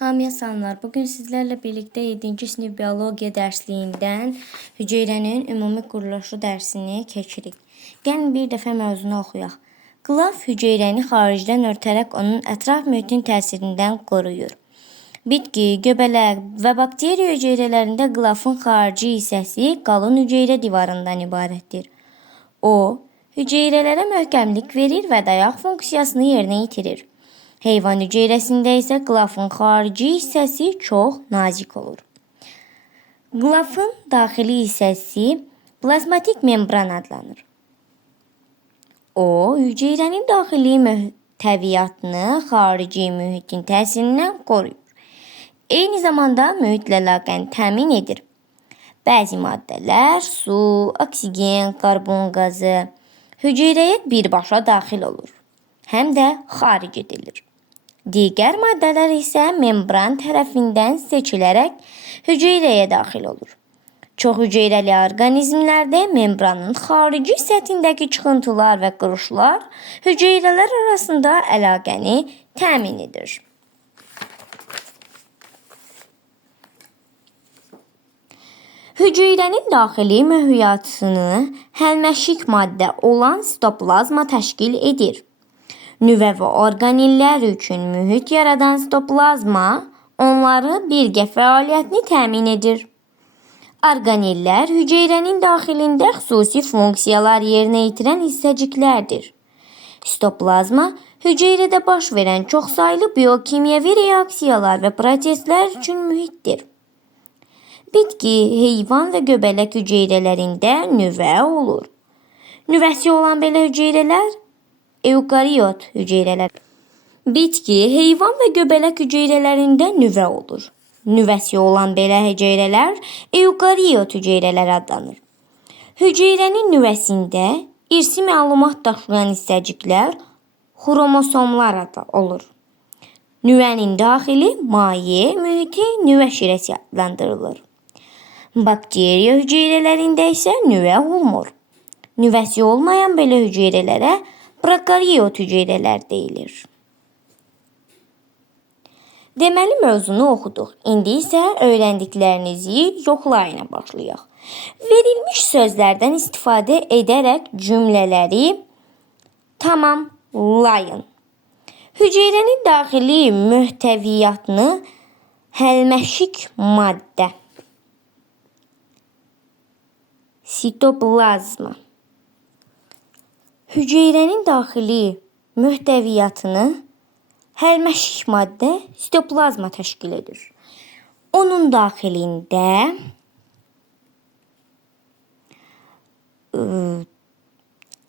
Hamıya salamlar. Bugün sizlerle birlikte 7. sinif biyologiya dərsliyindən hüceyrənin ümumi quruluşu dərsini keçirik. Gəlin bir dəfə mövzunu oxuyaq. Qılaf hüceyrəni xaricdən örtərək onun ətraf mühitin təsirindən qoruyur. Bitki, göbələk və bakteriya hüceyrələrində qılafın xarici hissəsi qalın hüceyrə divarından ibarətdir. O, hüceyrələrə möhkəmlik verir və dayaq funksiyasını yerinə yetirir. Heyvan hüceyrəsində isə qılafın xarici hissəsi çox nazik olur. Qılafın daxili hissəsi plazmatik membran adlanır. O, hüceyrənin daxili mühtəviyyatını xarici mühitin təsirindən qoruyur. Eyni zamanda mühitlə əlaqəni təmin edir. Bəzi maddələr, su, oksigen, karbon qazı hüceyrəyə birbaşa daxil olur, həm də xaric edilir. Digər maddələr isə membran tərəfindən seçilərək hüceyrəyə daxil olur. Çox hüceyrəli orqanizmlərdə membranın xarici səthindəki çıxıntılar və qırışlar hüceyrələr arasında əlaqəni təmin edir. Hüceyrənin daxili mühüyyatını həlməşik maddə olan sitoplazma təşkil edir. Nüvə və orqanellər üçün mühit yaradan sitoplazma onları birgə fəaliyyətini təmin edir. Orqanellər hüceyrənin daxilində xüsusi funksiyalar yerinə yetirən hissəciklərdir. Sitoplazma hüceyrədə baş verən çoxsaylı biokimyəvi reaksiyalar və proseslər üçün mühitdir. Bitki, heyvan və göbələk hüceyrələrində nüvə olur. Nüvəsi olan belə hüceyrələr eukariot hüceyrələr. Bitki, heyvan və göbələk hüceyrələrində nüvə olur. Nüvəsi olan belə hüceyrələr eukariot hüceyrələr adlanır. Hüceyrənin nüvəsində irsi məlumat daşıyan hissəciklər xromosomlar olur. Nüvənin daxili maye mühiti nüvə şirəsi adlandırılır. Bakteriya hüceyrələrində isə nüvə olmur. Nüvəsi olmayan belə hüceyrələrə prokaryot hüceyrələr deyilir. Deməli mövzunu oxuduq. İndi isə öyrəndiklərinizi yoxlayına başlayaq. Verilmiş sözlərdən istifadə edərək cümlələri tamamlayın. Hüceyrənin daxili mühtəviyyatını həlməşik maddə sitoplazma hüceyrənin daxili mühtəviyyatını həlməşik maddə sitoplazma təşkil edir. Onun daxilində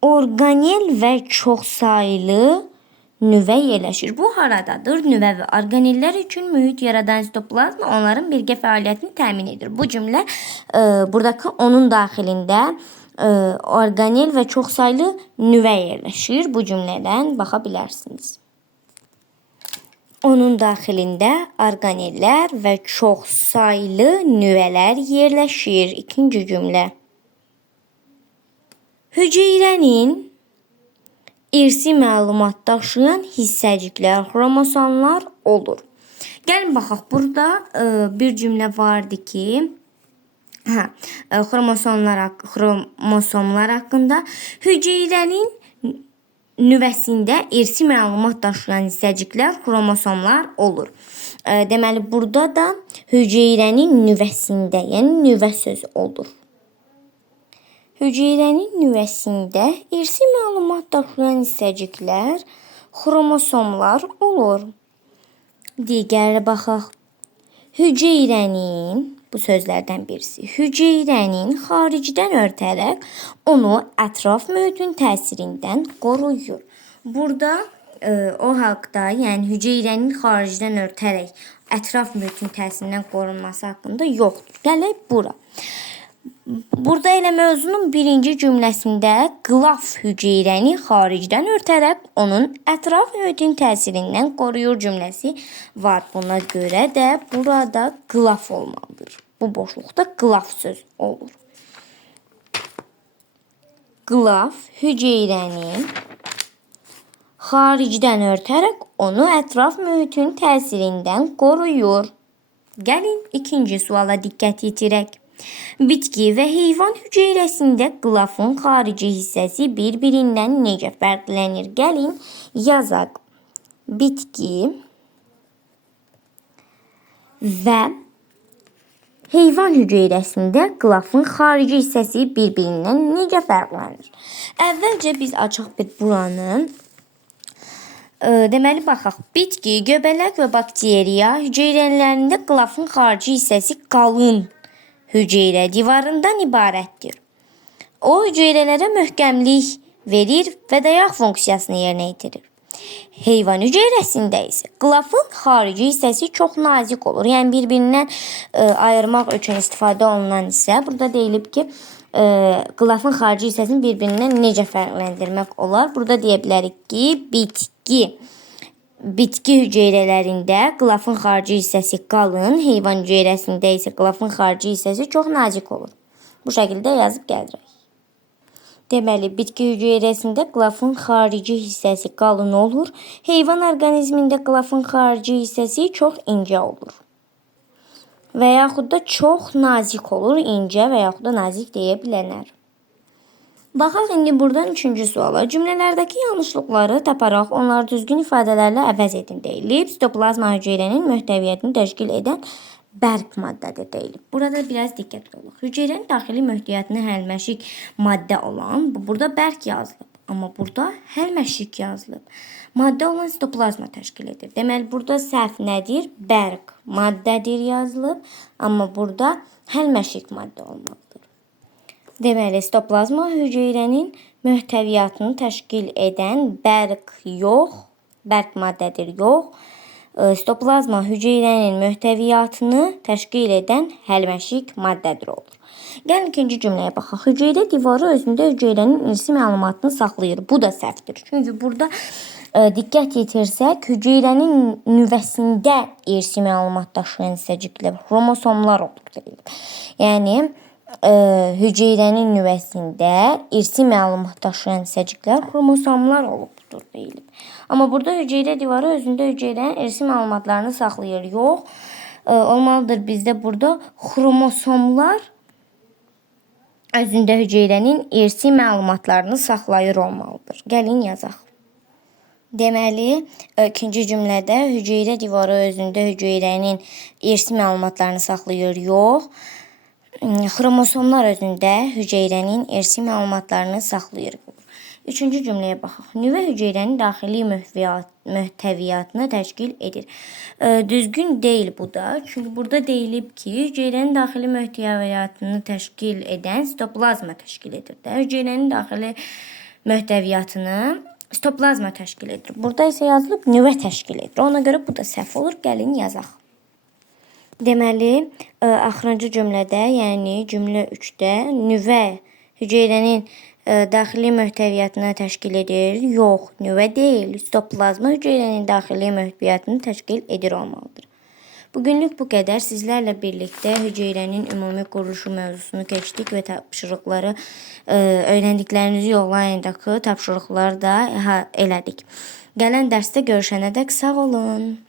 orqanel və çoxsaylı nüvə yerləşir. Bu haradadır? Nüvə və orqanellər üçün mühit yaradan sitoplazma onların birgə fəaliyyətini təmin edir. Bu cümlə buradakı onun daxilində orqanel və çoxsaylı nüvə yerləşir. Bu cümlədən baxa bilərsiniz. Onun daxilində orqanellər və çoxsaylı nüvələr yerləşir. İkinci cümlə. Hüceyrənin irsi məlumat daşıyan hissəciklər, xromosomlar olur. Gəlin baxaq, burada bir cümlə vardı ki, xromosomlar haqqında hüceyrənin nüvəsində irsi məlumat daşıyan hissəciklər, xromosomlar olur. Deməli, burada da hüceyrənin nüvəsində, yəni nüvə sözü olur. Hüceyrənin nüvəsində irsi məlumat daşıyan hissəciklər, xromosomlar olur. Digərə baxaq. Hüceyrənin, bu sözlərdən birisi, hüceyrənin xaricdən örtərək onu ətraf mühitin təsirindən qoruyur. Burada o haqda, yəni hüceyrənin xaricdən örtərək ətraf mühitin təsirindən qorunması haqqında yoxdur. Gələk bura. Burada elə mövzunun birinci cümləsində qılaf hüceyrəni xaricdən örtərək onun ətraf mühitin təsirindən qoruyur cümləsi var. Buna görə də burada qılaf olmalıdır. Bu boşluqda qılaf söz olur. Qılaf hüceyrəni xaricdən örtərək onu ətraf mühitin təsirindən qoruyur. Gəlin ikinci suala diqqət yetirək. Bitki və heyvan hüceyrəsində qılafın xarici hissəsi bir-birindən necə fərqlənir? Gəlin yazaq. Bitki və heyvan hüceyrəsində qılafın xarici hissəsi bir-birindən necə fərqlənir? Əvvəlcə biz açıq bir buranı deməli baxaq. Bitki, göbələk və bakteriya hüceyrələrində qılafın xarici hissəsi qalın hüceyrə divarından ibarətdir. O hüceyrələrə möhkəmlik verir və dayaq funksiyasını yerinə yetirir. Heyvan hüceyrəsində isə qılafın xarici hissəsi çox nazik olur. Yəni bir-birindən ayırmaq üçün istifadə olunan isə burada deyilib ki, qılafın xarici hissəsini bir-birindən necə fərqləndirmək olar? Burada deyə bilərik ki, bitki hüceyrələrində qılafın xarici hissəsi qalın, heyvan hüceyrəsində isə qılafın xarici hissəsi çox nazik olur. Bu şəkildə yazıb gəlirik. Deməli, bitki hüceyrəsində qılafın xarici hissəsi qalın olur, heyvan orqanizmində qılafın xarici hissəsi çox incə olur. Və yaxud da çox nazik olur, incə və yaxud da nazik deyə bilinər. Baxaq indi buradan üçüncü suala. Cümlələrdəki yanlışlıqları taparaq onları düzgün ifadələrlə əvəz edin deyilib. Sitoplazma hüceyrənin möhtəviyyətini təşkil edən bərk maddədir deyilib. Burada biraz diqqətli olaq. Hüceyrənin daxili möhtəviyyətini həlməşik maddə olan, burada bərk yazılıb. Amma burada həlməşik yazılıb. Maddə olan sitoplazma təşkil edir. Deməli, burada səhv nədir? Bərk maddədir yazılıb. Amma burada həlməşik maddə olmalıdır. Deməli, sitoplazma hüceyrənin möhtəviyyatını təşkil edən bərk maddədir yox. Sitoplazma hüceyrənin möhtəviyyatını təşkil edən həlməşik maddədir olur. Gəlin ikinci cümləyə baxaq. Hüceyrə divarı özündə hüceyrənin irsi məlumatını saxlayır. Bu da səhvdir. Çünki burada diqqət yetirsək, hüceyrənin nüvəsində irsi məlumat daşıyan hissəciklər xromosomlar olur. Yəni, hüceyrənin nüvəsində irsi məlumat daşıyan hissəciklər xromosomlar olubdur deyilib. Amma burada hüceyrə divarı özündə hüceyrənin irsi məlumatlarını saxlayır. Yox, olmalıdır bizdə burada xromosomlar özündə hüceyrənin irsi məlumatlarını saxlayır olmalıdır. Gəlin yazaq. Deməli, ikinci cümlədə hüceyrə divarı özündə hüceyrənin irsi məlumatlarını saxlayır. Yox, xromosomlar özündə hüceyrənin irsi məlumatlarını saxlayır. Üçüncü cümləyə baxaq. Nüvə hüceyrənin daxili möhtəviyyatını təşkil edir. Düzgün deyil bu da. Çünki burada deyilib ki, hüceyrənin daxili möhtəviyyatını təşkil edən sitoplazma təşkil edir. Hüceyrənin daxili möhtəviyyatını sitoplazma təşkil edir. Burada isə yazılıb nüvə təşkil edir. Ona görə bu da səhv olur. Gəlin yazaq. Deməli, axırıncı cümlədə, yəni cümlə 3-də nüvə hüceyrənin daxili möhtəviyyatını təşkil edir. Yox, nüvə deyil. Sitoplazma hüceyrənin daxili möhtəviyyatını təşkil edir olmalıdır. Bugünlük bu qədər. Sizlərlə birlikdə hüceyrənin ümumi quruluşu mövzusunu keçdik və tapşırıqları öyrəndiklərinizi yollayındakı tapşırıqları da elədik. Gələn dərsdə görüşənədək sağ olun.